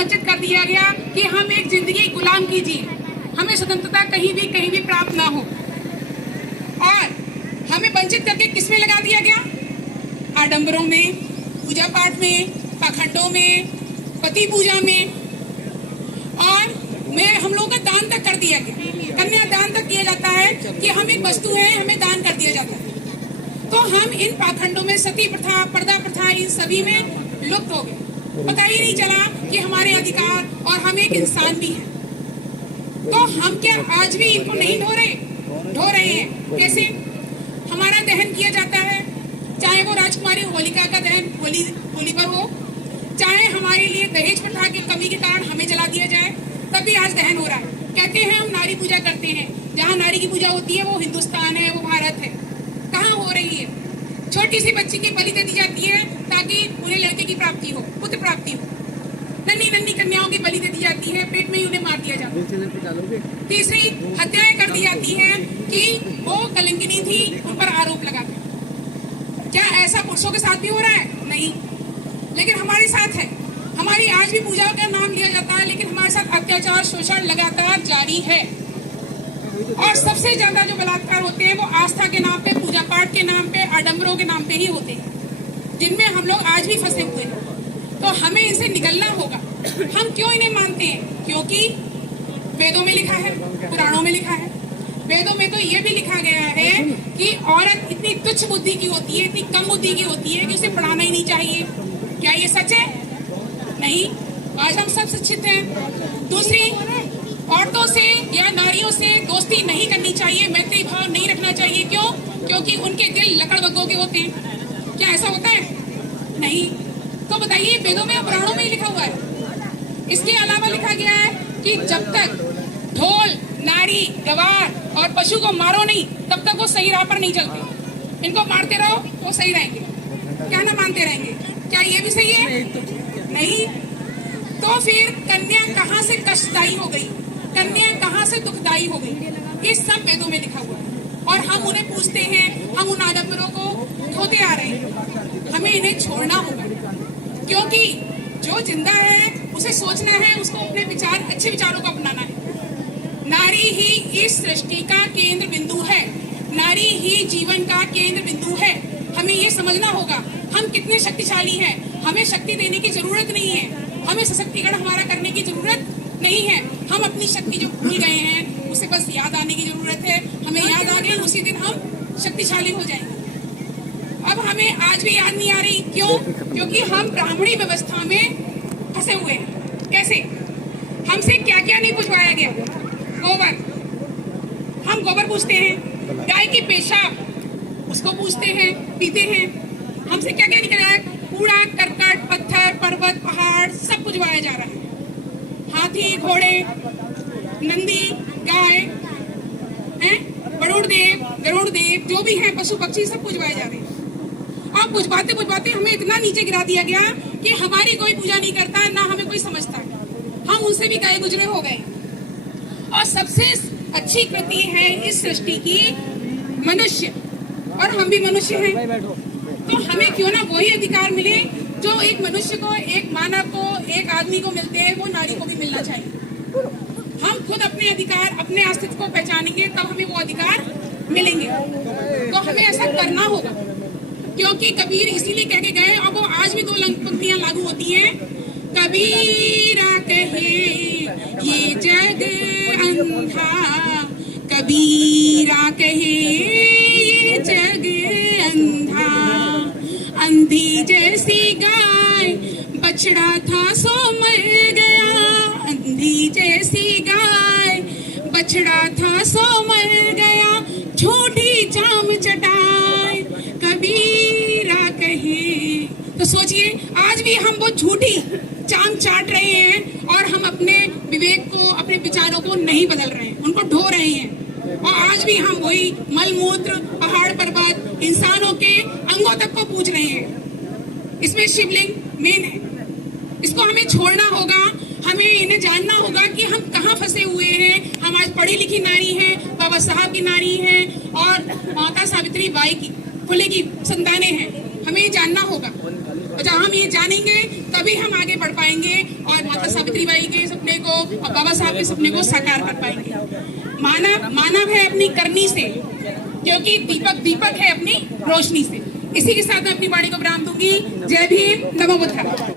वंचित कर दिया गया कि हम एक जिंदगी गुलाम की जिए, हमें स्वतंत्रता कहीं भी प्राप्त ना हो। और हमें वंचित करके किसमें लगा दिया गया? आडंबरों में, पूजा पाठ में, पाखंडों में, पति पूजा में, और हम लोगों का दान तक कर दिया गया। कन्या दान तक किया जाता है कि हम एक वस्तु है, हमें दान कर दिया जाता है। तो हम इन पाखंडों में, सती प्रथा, पर्दा प्रथा, इन सभी में लुप्त हो गए। पता ही नहीं चला कि हमारे अधिकार और हम एक इंसान भी हैं। तो हम क्या आज भी इनको नहीं ढो रहे हैं? कैसे? हमारा दहन किया जाता है, चाहे वो राजकुमारी होलिका का दहन होली पर हो, चाहे हमारे लिए दहेज प्रथा की कमी के कारण हमें जला दिया जाए, तब भी आज दहन हो रहा है। कहते हैं हम नारी पूजा करते हैं, जहाँ नारी की पूजा होती है वो हिंदुस्तान है, वो भारत है। कहाँ हो रही है? छोटी सी बच्ची की बलि दे दी जाती है ताकि पूरे लड़के की प्राप्ति हो, पुत्र प्राप्ति हो। नन्ही कन्याओं की बलि दे दी जाती है, पेट में ही उन्हें मार दिया जाता है। तीसरी हत्याएं कर दी जाती है कि वो कलंकिनी थी, उन पर आरोप लगाते हैं। क्या ऐसा पुरुषों के साथ भी हो रहा है? नहीं, लेकिन हमारे साथ है। हमारी आज भी पूजा का नाम लिया जाता है, लेकिन हमारे साथ अत्याचार, शोषण लगातार जारी है। और सबसे ज्यादा जो बलात्कार होते हैं वो आस्था के नाम पे, पूजा पाठ के नाम पे, आडंबरों के नाम पे ही होते हैं, जिनमें हम लोग आज भी फंसे हुए हैं। तो हमें इनसे निकलना होगा। हम क्यों इन्हें मानते हैं? क्योंकि वेदों में लिखा है, पुराणों में लिखा है। वेदों में तो ये भी लिखा गया है कि औरत इतनी तुच्छ बुद्धि की होती है, इतनी कम बुद्धि की होती है कि उसे पढ़ाना ही नहीं चाहिए। क्या ये सच है? नहीं। आज हम सब शिक्षित हैं। दूसरी, औरतों से या नारियों से दोस्ती नहीं करनी चाहिए, मैत्री भाव नहीं रखना चाहिए। क्यों? क्योंकि उनके दिल लकड़बग्गों के होते हैं। क्या ऐसा होता है? नहीं। तो बताइए, वेदों में, पुराणों में ही लिखा हुआ है। इसके अलावा लिखा गया है कि जब तक ढोल, नारी, गवार और पशु को मारो नहीं, तब तक वो सही राह पर नहीं चलते। इनको मारते रहो, वो सही रहेंगे। क्या ना मानते रहेंगे? क्या ये भी सही है? नहीं। तो फिर कन्या कहाँ से कष्टदायी हो गई? कन्या कहाँ से दुखदायी हो गई? ये सब वेदों में लिखा हुआ है। और हम उन्हें पूछते हैं, हम उन आडंबरों को धोते आ रहे हैं। हमें इन्हें छोड़ना होगा, क्योंकि जो जिंदा है उसे सोचना है, उसको अपने विचार, अच्छे विचारों को अपनाना है। नारी ही इस सृष्टि का केंद्र बिंदु है, नारी ही जीवन का केंद्र बिंदु है। हमें ये समझना होगा हम कितने शक्तिशाली हैं। हमें शक्ति देने की जरूरत नहीं है, हमें सशक्तिकरण हमारा करने की जरूरत नहीं है। हम अपनी शक्ति जो भूल गए हैं उसे बस याद आने की जरूरत है। हमें याद आ गई, उसी दिन हम शक्तिशाली हो जाएंगे। अब हमें आज भी याद नहीं आ रही। क्यों? क्योंकि हम ब्राह्मणी व्यवस्था में फंसे हुए हैं। कैसे? हमसे क्या क्या नहीं पूछवाया गया। गोबर, हम गोबर पूछते हैं। गाय की पेशाब, उसको पूछते हैं, पीते हैं। हमसे क्या क्या नहीं कराया? कूड़ा, करकट, पत्थर, पर्वत, पहाड़, सब पूछवाया जा रहा है। हाथी, घोड़े, नंदी, गाय, गरुड़ देव, जो भी है, पशु पक्षी, सब पूजवाए जा रहे हैं। और पूजवाते हमें इतना नीचे गिरा दिया गया कि हमारी कोई पूजा नहीं करता, ना हमें कोई समझता। हम उनसे भी गए गुजरे हो गए। और सबसे अच्छी कृति है इस सृष्टि की मनुष्य, और हम भी मनुष्य हैं। तो हमें क्यों ना वही अधिकार मिले जो एक मनुष्य को, एक मानव को, एक आदमी को मिलते हैं, वो नारी को भी मिलना चाहिए। हम खुद अपने अधिकार, अपने अस्तित्व को पहचानेंगे, तब हमें वो अधिकार मिलेंगे। तो हमें ऐसा करना होगा, क्योंकि कबीर इसीलिए कह के गए, और वो आज भी 2 पंक्तियां लागू होती हैं। कबीरा कहे ये जग अंधा, कबीरा कहे ये जग अंधा, अंधी जैसी गाय बछड़ा था सो मर गया, अंधी जैसी गाय बछड़ा था सो मर गया, झूठी चाम चटाए कबीरा कहे। तो सोचिए, आज भी हम वो झूठी चाम चाट रहे हैं और हम अपने विवेक को, अपने विचारों को नहीं बदल रहे हैं, उनको ढो रहे हैं। और आज भी हम वही मलमूत्र, पहाड़ पर्वत, इंसानों के अंगों तक को पूज रहे हैं। इसमें शिवलिंग मेन है, इसको हमें छोड़ना होगा। हमें इन्हें जानना होगा कि हम कहाँ फंसे हुए हैं। हम आज पढ़ी लिखी नारी हैं, बाबा साहब की नारी हैं और माता सावित्री बाई की, फुले की संतानें हैं। हमें ये जानना होगा, और जब हम ये जानेंगे तभी हम आगे बढ़ पाएंगे और बाद माता सावित्रीबाई के सपने को और बाबा साहब के सपने को साकार कर पाएंगे। मानव है अपनी करनी से, क्योंकि दीपक है अपनी रोशनी से। इसी के साथ मैं अपनी वाणी को विराम दूंगी। जय भीम, नमो बुद्धाय।